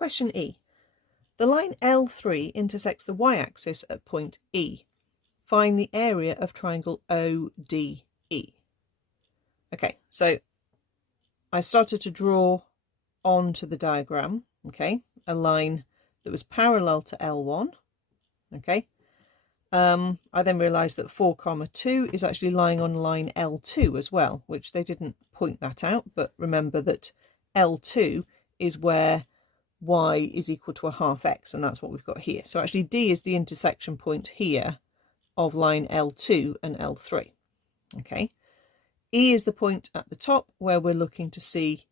Question E. The line L3 intersects the y-axis at point E. Find the area of triangle ODE. Okay, so I started to draw onto the diagram, okay, a line that was parallel to L1, okay. I then realised that 4, 2 is actually lying on line L2 as well, which they didn't point that out, but remember that L2 is where y is equal to a half x, and that's what we've got here. So actually D is the intersection point here of line L2 and L3. Okay, E is the point at the top where we're looking to see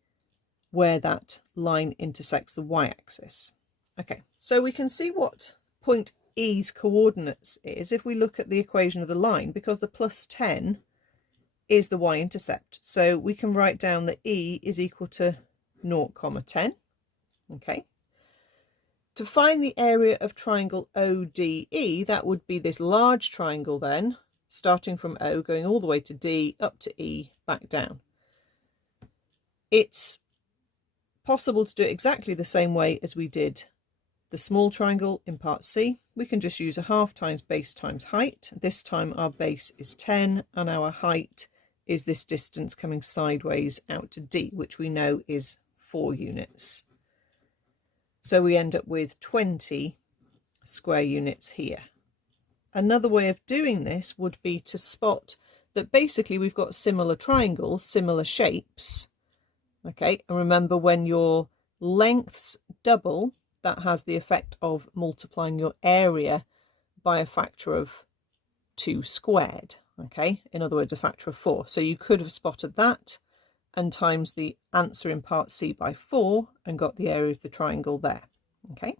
where that line intersects the y-axis. Okay, so we can see what point E's coordinates is if we look at the equation of the line, because the plus 10 is the y-intercept. So we can write down that E is equal to 0, 10. Okay. To find the area of triangle ODE, that would be this large triangle then, starting from O, going all the way to D, up to E, back down. It's possible to do it exactly the same way as we did the small triangle in part C. We can just use a half times base times height. This time our base is 10 and our height is this distance coming sideways out to D, which we know is 4 units. So we end up with 20 square units here. Another way of doing this would be to spot that basically we've got similar triangles, similar shapes. Okay, and remember, when your lengths double, that has the effect of multiplying your area by a factor of 2 squared. Okay, in other words, a factor of 4. So you could have spotted that and times the answer in part C by 4 and got the area of the triangle there. Okay.